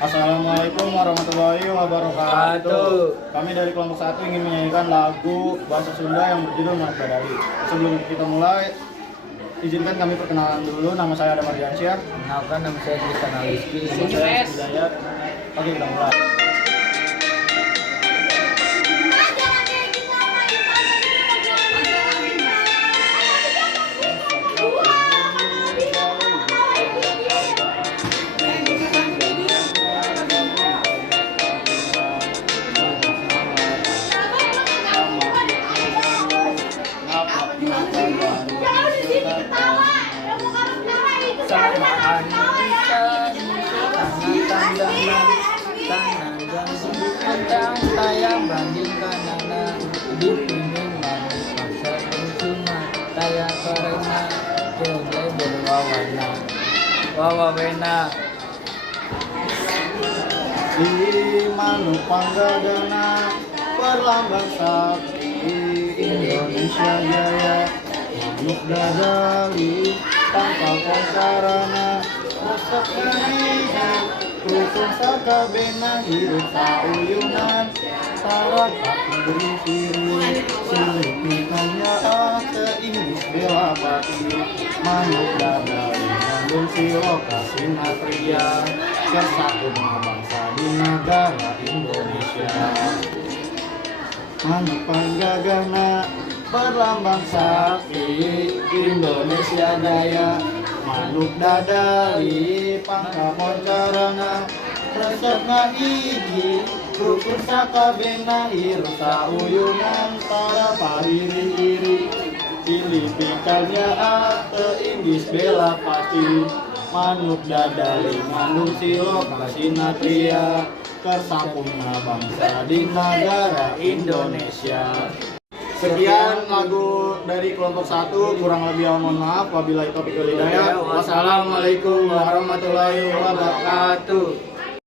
Assalamualaikum warahmatullahi wabarakatuh. Kami dari kelompok 1 ingin menyanyikan lagu bahasa Sunda yang berjudul Manuk Dadali. Sebelum kita mulai, izinkan kami perkenalan dulu. Nama saya Adam Ardiansyah. Kenalkan, nama saya Tristan Alizky. Nama saya Hidayat. Oke, kita mulai. Sama anisan tanah tandang tayang bandingkan anak hidup ini manis masa cuma tayang karena jelai berwawana wawawena Di Manuk Panggagana berlambang sapi Indonesia Jaya. Manuk Dadali tanpa kongkarana resep kanihan rukun sakabena hirup sauyunan tarat beri siri silipikannya ke Inggris bela pati. Manuk Dadali mengandung silokasi natria kesatuan bangsa di negara Indonesia. Manuk Panggagana berlambang sapi Indonesia Jaya. Manuk Dadali pangka moncarana resepna hiji rukun sakabena hirup sauyunan tara pariri-iri cilipikannya ate Inggris bela pati. Manuk Dadali mangandung silokasi natria kersapungna bangsa di negara Indonesia. Sekian lagu dari kelompok 1, kurang lebih mohon maaf. Wabillahi taufiq wal hidayah. Wassalamualaikum warahmatullahi wabarakatuh.